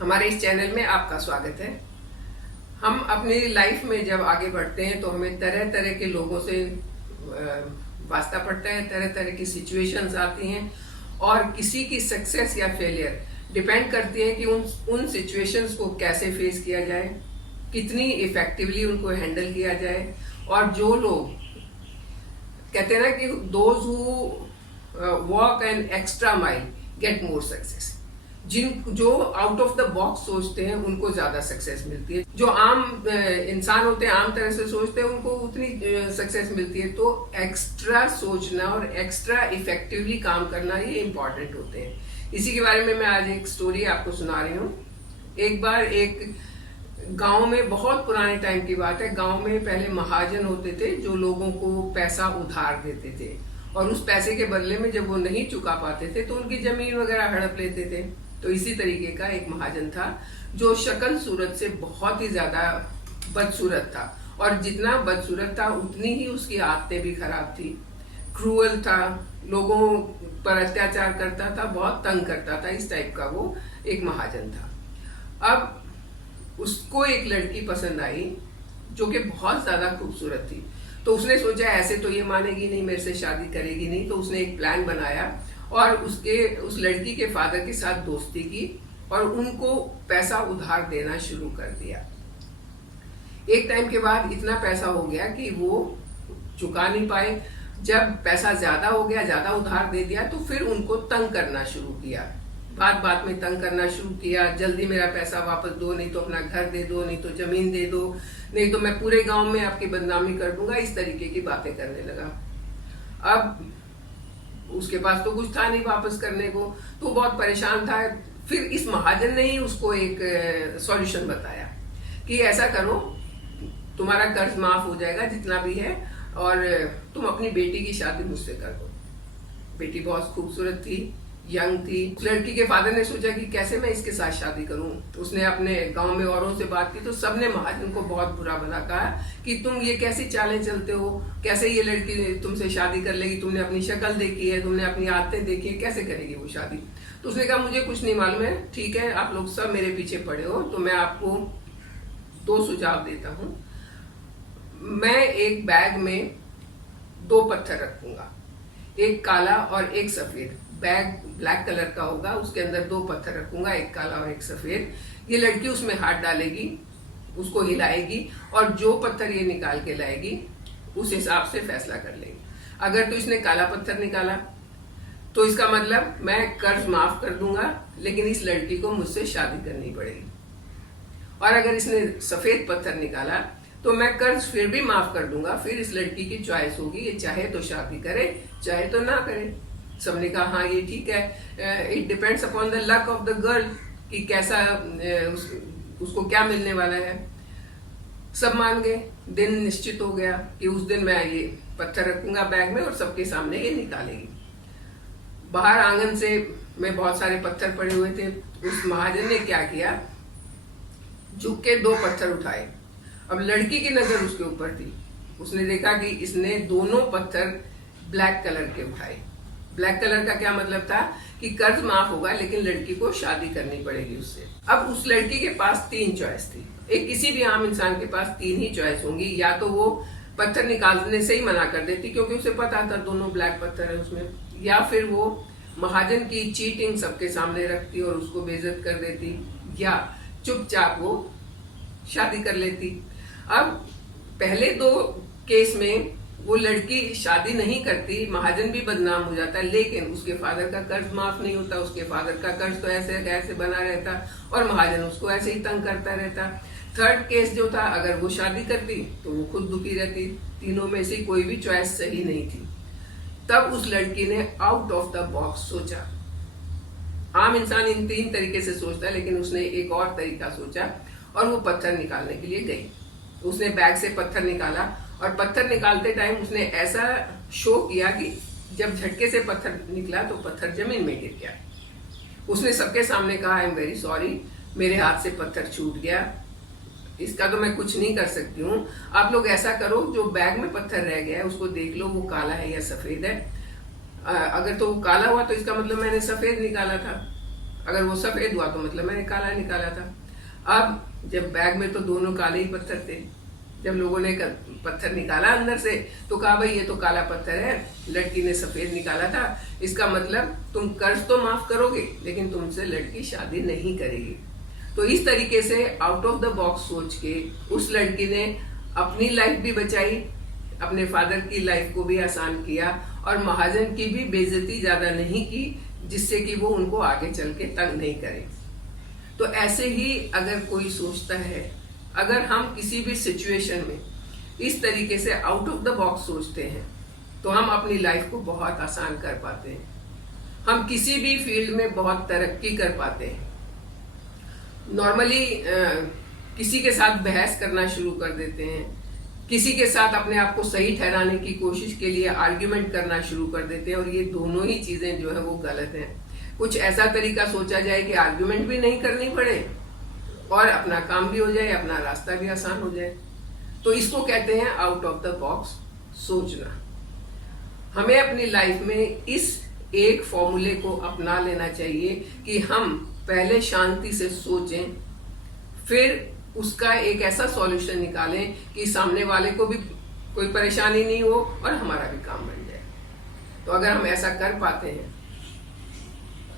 हमारे इस चैनल में आपका स्वागत है। हम अपनी लाइफ में जब आगे बढ़ते हैं तो हमें तरह तरह के लोगों से वास्ता पड़ता है, तरह तरह की सिचुएशंस आती हैं और किसी की सक्सेस या फेलियर डिपेंड करती है कि उन सिचुएशंस को कैसे फेस किया जाए, कितनी इफेक्टिवली उनको हैंडल किया जाए। और जो लोग कहते हैं ना कि those who walk an extra mile get more success, जो आउट ऑफ द बॉक्स सोचते हैं उनको ज्यादा सक्सेस मिलती है। जो आम इंसान होते हैं, आम तरह से सोचते हैं, उनको उतनी सक्सेस मिलती है। तो एक्स्ट्रा सोचना और एक्स्ट्रा इफेक्टिवली काम करना ये इम्पोर्टेंट होते हैं। इसी के बारे में मैं आज एक स्टोरी आपको सुना रही हूँ। एक बार एक गांव में, बहुत पुराने टाइम की बात है, गांव में पहले महाजन होते थे जो लोगों को पैसा उधार देते थे और उस पैसे के बदले में जब वो नहीं चुका पाते थे तो उनकी जमीन वगैरह हड़प लेते थे। तो इसी तरीके का एक महाजन था जो शक्ल सूरत से बहुत ही ज्यादा बदसूरत था, और जितना बदसूरत था उतनी ही उसकी आदतें भी खराब थी। क्रूअल था, लोगों पर अत्याचार करता था, बहुत तंग करता था। इस टाइप का वो एक महाजन था। अब उसको एक लड़की पसंद आई जो कि बहुत ज्यादा खूबसूरत थी। तो उसने सोचा ऐसे तो ये मानेगी नहीं, मेरे से शादी करेगी नहीं। तो उसने एक प्लान बनाया और उस लड़की के फादर के साथ दोस्ती की और उनको पैसा उधार देना शुरू कर दिया। एक टाइम के बाद इतना पैसा हो गया कि वो चुका नहीं पाए। जब पैसा ज्यादा हो गया, ज्यादा उधार दे दिया, तो फिर उनको तंग करना शुरू किया। बात बात में तंग करना शुरू किया, जल्दी मेरा पैसा वापस दो, नहीं तो अपना घर दे दो, नहीं तो जमीन दे दो, नहीं तो मैं पूरे गांव में आपकी बदनामी कर दूंगा। इस तरीके की बातें करने लगा। अब उसके पास तो कुछ था नहीं वापस करने को, तो बहुत परेशान था। फिर इस महाजन ने ही उसको एक सॉल्यूशन बताया कि ऐसा करो, तुम्हारा कर्ज माफ हो जाएगा जितना भी है, और तुम अपनी बेटी की शादी मुझसे कर दो। बेटी बहुत खूबसूरत थी, यंग थी। उस लड़की के फादर ने सोचा कि कैसे मैं इसके साथ शादी करूं। उसने अपने गांव में औरों से बात की तो सबने महाजन को बहुत बुरा भला कहा कि तुम ये कैसी चालें चलते हो, कैसे ये लड़की तुमसे शादी कर लेगी, तुमने अपनी शक्ल देखी है, तुमने अपनी आदतें देखी है, कैसे करेगी वो शादी। तो उसने कहा मुझे कुछ नहीं मालूम है, ठीक है आप लोग सब मेरे पीछे पड़े हो, तो मैं आपको 2 सुझाव देता हूं। मैं एक बैग में 2 पत्थर रखूंगा, एक काला और एक सफेद। बैग ब्लैक कलर का होगा, उसके अंदर 2 पत्थर रखूंगा, एक काला और एक सफेद। ये लड़की उसमें हाथ डालेगी, उसको हिलाएगी और जो पत्थर ये निकाल के लाएगी उस हिसाब से फैसला कर लेगी। अगर तो इसने काला पत्थर निकाला तो इसका मतलब मैं कर्ज माफ कर दूंगा, लेकिन इस लड़की को मुझसे शादी करनी पड़ेगी। और अगर इसने सफेद पत्थर निकाला तो मैं कर्ज फिर भी माफ कर दूंगा, फिर इस लड़की की चॉइस होगी, ये चाहे तो शादी करे चाहे तो ना करे। सबने कहा हाँ ये ठीक है, it depends upon the luck of the girl कि कैसा उसको क्या मिलने वाला है। सब मान गए। दिन निश्चित हो गया कि उस दिन मैं ये पत्थर रखूंगा बैग में और सबके सामने ये निकालेगी। बाहर आंगन से में बहुत सारे पत्थर पड़े हुए थे। उस महाजन ने क्या किया, झुक के 2 पत्थर उठाए। अब लड़की की नजर उसके ऊपर थी। उसने देखा कि इसने दोनों पत्थर ब्लैक कलर के उठाए। ब्लैक कलर का क्या मतलब था कि कर्ज माफ होगा लेकिन लड़की को शादी करनी पड़ेगी उससे। अब उस लड़की के पास 3 चॉइस थी। एक किसी भी आम इंसान के पास 3 ही चॉइस होंगी, या तो वो पत्थर निकालने से ही मना कर देती क्योंकि उसे पता था दोनों ब्लैक पत्थर है उसमें, या फिर वो महाजन की चीटिंग सबके सामने रखती और उसको बेइज्जत कर देती, या चुपचाप वो शादी कर लेती। अब पहले 2 केस में वो लड़की शादी नहीं करती, महाजन भी बदनाम हो जाता, लेकिन उसके फादर का कर्ज माफ नहीं होता। उसके फादर का कर्ज तो ऐसे ऐसे बना रहता और महाजन उसको ऐसे ही तंग करता रहता। 3rd केस जो था, अगर वो शादी करती तो वो खुद दुखी रहती। तीनों में से कोई भी चॉइस सही नहीं थी। तब उस लड़की ने आउट ऑफ द बॉक्स सोचा। आम इंसान इन 3 तरीके से सोचता है, लेकिन उसने एक और तरीका सोचा और वो पत्थर निकालने के लिए गई। उसने बैग से पत्थर निकाला और पत्थर निकालते टाइम उसने ऐसा शो किया कि जब झटके से पत्थर निकला तो पत्थर जमीन में गिर गया। उसने सबके सामने कहा आई एम वेरी सॉरी, मेरे हाथ से पत्थर छूट गया, इसका तो मैं कुछ नहीं कर सकती हूँ। आप लोग ऐसा करो, जो बैग में पत्थर रह गया है उसको देख लो वो काला है या सफेद है। अगर तो वो काला हुआ तो इसका मतलब मैंने सफेद निकाला था, अगर वो सफेद हुआ तो मतलब मैंने काला निकाला था। अब जब बैग में तो दोनों काले ही पत्थर थे, जब लोगों ने पत्थर निकाला अंदर से तो कहा भाई ये तो काला पत्थर है, लड़की ने सफेद निकाला था, इसका मतलब तुम कर्ज तो माफ करोगे लेकिन तुमसे लड़की शादी नहीं करेगी। तो इस तरीके से आउट ऑफ द बॉक्स सोच के उस लड़की ने अपनी लाइफ भी बचाई, अपने फादर की लाइफ को भी आसान किया और महाजन की भी बेइज्जती ज्यादा नहीं की, जिससे कि वो उनको आगे चल के तंग नहीं करे। तो ऐसे ही अगर कोई सोचता है, अगर हम किसी भी सिचुएशन में इस तरीके से आउट ऑफ द बॉक्स सोचते हैं तो हम अपनी लाइफ को बहुत आसान कर पाते हैं, हम किसी भी फील्ड में बहुत तरक्की कर पाते हैं। नॉर्मली किसी के साथ बहस करना शुरू कर देते हैं, किसी के साथ अपने आप को सही ठहराने की कोशिश के लिए आर्ग्यूमेंट करना शुरू कर देते हैं और ये दोनों ही चीजें जो है वो गलत हैं। कुछ ऐसा तरीका सोचा जाए कि आर्ग्यूमेंट भी नहीं करनी पड़े और अपना काम भी हो जाए, अपना रास्ता भी आसान हो जाए। तो इसको कहते हैं आउट ऑफ द बॉक्स सोचना। हमें अपनी लाइफ में इस एक फॉर्मूले को अपना लेना चाहिए कि हम पहले शांति से सोचें, फिर उसका एक ऐसा सॉल्यूशन निकालें कि सामने वाले को भी कोई परेशानी नहीं हो और हमारा भी काम बन जाए। तो अगर हम ऐसा कर पाते हैं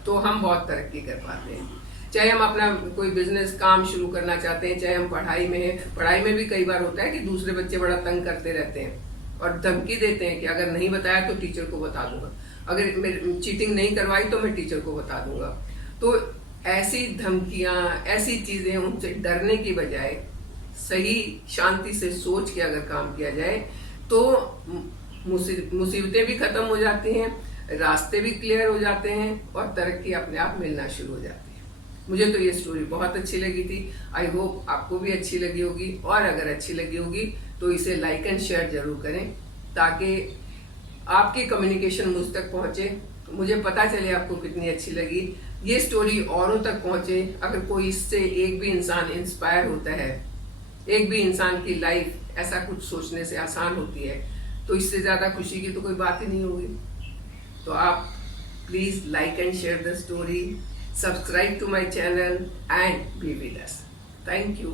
तो हम बहुत तरक्की कर पाते हैं। चाहे हम अपना कोई बिजनेस काम शुरू करना चाहते हैं, चाहे हम पढ़ाई में हैं, पढ़ाई में भी कई बार होता है कि दूसरे बच्चे बड़ा तंग करते रहते हैं और धमकी देते हैं कि अगर नहीं बताया तो टीचर को बता दूंगा, अगर चीटिंग नहीं करवाई तो मैं टीचर को बता दूंगा। तो ऐसी धमकियां, ऐसी चीजें, उनसे डरने की बजाय सही शांति से सोच के अगर काम किया जाए तो मुसीबतें भी खत्म हो जाती हैं, रास्ते भी क्लियर हो जाते हैं और तरक्की अपने आप मिलना शुरू हो जाती है। मुझे तो ये स्टोरी बहुत अच्छी लगी थी। आई होप आपको भी अच्छी लगी होगी, और अगर अच्छी लगी होगी तो इसे लाइक एंड शेयर जरूर करें ताकि आपकी कम्युनिकेशन मुझ तक पहुंचे, मुझे पता चले आपको कितनी अच्छी लगी, ये स्टोरी औरों तक पहुंचे। अगर कोई इससे एक भी इंसान इंस्पायर होता है, एक भी इंसान की लाइफ ऐसा कुछ सोचने से आसान होती है, तो इससे ज्यादा खुशी की तो कोई बात ही नहीं होगी। तो आप please like and share the story, subscribe to my channel and be with us. Thank you.